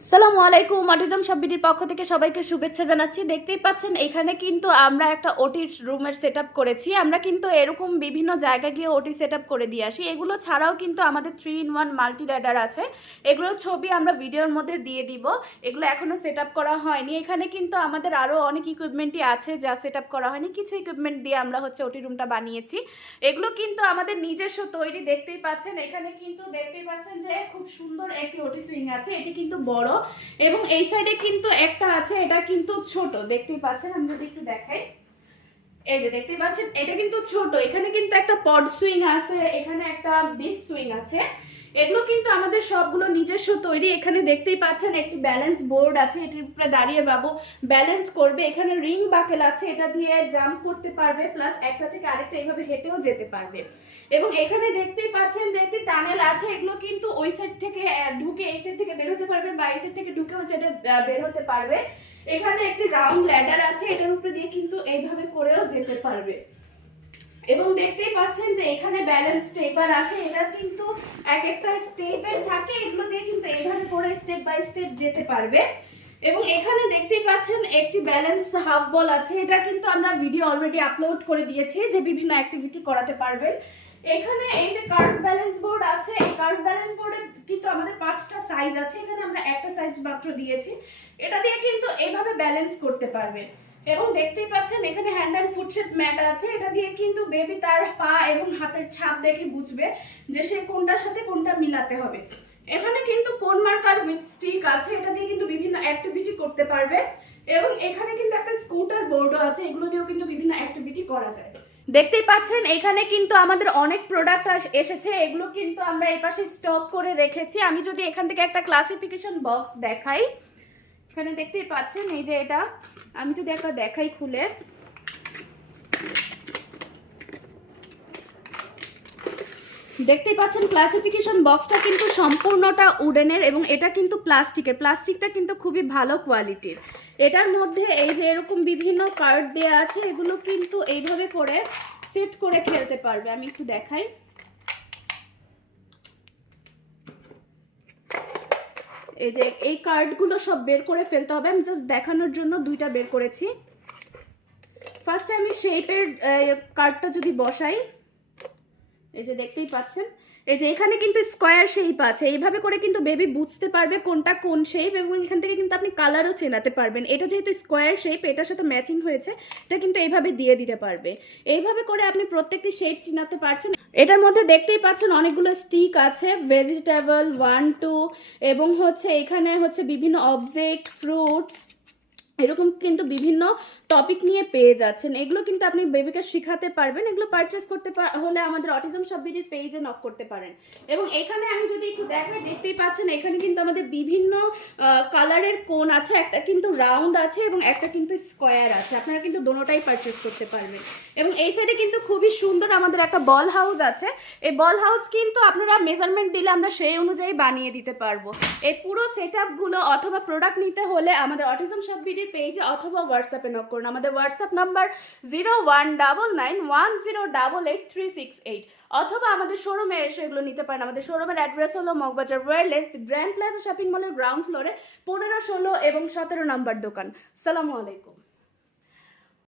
আসসালামু আলাইকুম। অটিজম শপবিডির পক্ষ থেকে সবাইকে শুভেচ্ছা জানাচ্ছি। দেখতেই পাচ্ছেন এখানে কিন্তু আমরা একটা ওটি রুমের সেট আপ করেছি। আমরা কিন্তু এরকম বিভিন্ন জায়গা গিয়ে ওটি সেট আপ করে দিয়ে আসি। এগুলো ছাড়াও কিন্তু আমাদের 3-in-1 মাল্টি র্যাডার আছে। এগুলোর ছবি আমরা ভিডিওর মধ্যে দিয়ে দিব। এগুলো এখনও সেট আপ করা হয়নি। এখানে কিন্তু আমাদের আরও অনেক ইকুইপমেন্টই আছে যা সেট আপ করা হয়নি। কিছু ইকুইপমেন্ট দিয়ে আমরা ওটি রুমটা বানিয়েছি। এগুলো কিন্তু আমাদের নিজস্ব তৈরি। দেখতেই পাচ্ছেন এখানে কিন্তু দেখতেই পাচ্ছেন যে খুব সুন্দর একটি ওটি সুইং আছে। এটি কিন্তু বড় এবং এই সাইডে কিন্তু একটা আছে, এটা কিন্তু ছোট। দেখতেই পাচ্ছেন, আমি যদি একটু দেখাই, এই যে দেখতেই পাচ্ছেন এটা কিন্তু ছোট। এখানে কিন্তু একটা পড সুইং আছে, এখানে একটা ডিস সুইং আছে। এগুলো কিন্তু আমাদের সবগুলো নিজস্ব তৈরি। এখানে দেখতেই পাচ্ছেন একটি ব্যালেন্স বোর্ড আছে, এটির উপরে দাঁড়িয়ে বাবু ব্যালেন্স করবে। এখানে রিং বাকেল আছে, এটা দিয়ে জাম্প করতে পারবে, প্লাস একটা থেকে আরেকটা এইভাবে হেঁটেও যেতে পারবে। এবং এখানে দেখতেই পাচ্ছেন যে একটি টানেল আছে। এগুলো কিন্তু ওই সাইড থেকে ঢুকে এই সাইড থেকে বের হতে পারবে, বা এই সাইড থেকে ঢুকে ওই সাইডে বের হতে পারবে। এখানে একটি রাউন্ড ল্যাডার আছে, এটার উপরে দিয়ে কিন্তু এইভাবে করেও যেতে পারবে। এবং দেখতেই পাচ্ছেন যে এখানে ব্যালেন্স স্টেপার আছে, এটা কিন্তু এক একটা স্টেপের থাকে, এগুলো দিয়ে কিন্তু এইভাবে করে স্টেপ বাই স্টেপ যেতে পারবে। এবং এখানে দেখতেই পাচ্ছেন একটি ব্যালেন্স হাফ বল আছে, এটা কিন্তু আমরা ভিডিও অলরেডি আপলোড করে দিয়েছি যে বিভিন্ন অ্যাক্টিভিটি করাতে পারবেন। এখানে এই যে কার্ভ ব্যালেন্স বোর্ড আছে, এই কার্ভ ব্যালেন্স বোর্ডে কিন্তু আমাদের 5টা সাইজ আছে, এখানে আমরা একটা সাইজ মাত্র দিয়েছি। এটা দিয়ে কিন্তু এইভাবে ব্যালেন্স করতে পারবে। এবং দেখতেই পাচ্ছেন এখানে hand and foot shape mat আছে, এটা দিয়ে কিন্তু বেবি তার পা এবং হাতের ছাপ দেখে বুঝবে যে সে কোনটার সাথে কোনটা মিলাতে হবে। এখানে কিন্তু কোন মার্কার উইথ স্টিক আছে, এটা দিয়ে কিন্তু বিভিন্ন অ্যাক্টিভিটি করতে পারবে। এবং এখানে কিন্তু একটা স্কুটার বোর্ডও আছে, এগুলো দিয়েও কিন্তু বিভিন্ন অ্যাক্টিভিটি করা যায়। দেখতেই পাচ্ছেন এখানে কিন্তু আমাদের অনেক প্রোডাক্ট এসেছে, এগুলো কিন্তু আমরা এই পাশে স্টক করে রেখেছি। আমি যদি এখান থেকে একটা ক্লাসিফিকেশন বক্স দেখাই, এখানে দেখতেই পাচ্ছেন এই যে এটা, আমি যদি একটা দেখাই খুলে, দেখতেই পাচ্ছেন ক্লাসিফিকেশন বক্সটা কিন্তু সম্পূর্ণটা উডেনের এবং এটা কিন্তু প্লাস্টিকের। প্লাস্টিকটা কিন্তু খুবই ভালো কোয়ালিটির। এটার মধ্যে এই যে এরকম বিভিন্ন কার্ড দেয়া আছে, এগুলো কিন্তু এইভাবে করে সেট করে খেলতে পারবে। আমি একটু দেখাই, এই যে এই কার্ডগুলো সব বের করে ফেলতে হবে। আমি জাস্ট দেখানোর জন্য দুইটা বের করেছি। ফার্স্টে আমি শেপের কার্ডটা যদি বসাই, এই যে দেখতেই পাচ্ছেন এই যে এখানে কিন্তু স্কোয়ার শেপ আছে, এইভাবে করে কিন্তু বেবি বুঝতে পারবে কোনটা কোন শেপ, এবং এখান থেকে কিন্তু আপনি কালারও চেনাতে পারবেন। এটা যেহেতু স্কোয়ার শেপ, এটার সাথে ম্যাচিং হয়েছে, এটা কিন্তু এইভাবে দিয়ে দিতে পারবে। এইভাবে করে আপনি প্রত্যেকটি শেপ চিনাতে পারছেন। এটার মধ্যে দেখতেই পাচ্ছেন অনেকগুলো স্টিক আছে, ভেজিটেবল 1, 2, এবং এখানে বিভিন্ন অবজেক্ট, ফ্রুটস, এরকম কিন্তু বিভিন্ন টপিক নিয়ে পেয়ে যাচ্ছেন। এগুলো কিন্তু আপনি বেবিকে শেখাতে পারবেন। এগুলো পারচেস করতে হলে আমাদের অটিজম শপবিডির পেজে নক করতে পারেন। এবং এখানে আমি যদি একটু দেখাই, দেখতেই পাচ্ছেন এখানে কিন্তু আমাদের বিভিন্ন কালারের কোন আছে, একটা কিন্তু রাউন্ড আছে এবং একটা কিন্তু স্কোয়ার আছে। আপনারা কিন্তু দোনোটাই পারচেস করতে পারবেন। এবং এই সাইডে কিন্তু খুবই সুন্দর আমাদের একটা বল হাউস আছে। এই বল হাউস কিন্তু আপনারা মেজারমেন্ট দিলে আমরা সেই অনুযায়ী বানিয়ে দিতে পারবো। এই পুরো সেট আপগুলো অথবা প্রোডাক্ট নিতে হলে আমাদের অটিজম শপবিডির পেজে অথবা হোয়াটসঅ্যাপে নক করুন। আমাদের হোয়াটসঅ্যাপ নাম্বার 0199108838, অথবা আমাদের শোরুমে এসে এগুলো নিতে পারেন। আমাদের শোরুমের অ্যাড্রেস হলো Moghbazar wireless grand plaza shopping মলের গ্রাউন্ড ফ্লোরে 15, 16 এবং 17 নাম্বার দোকান। আসসালামু আলাইকুম।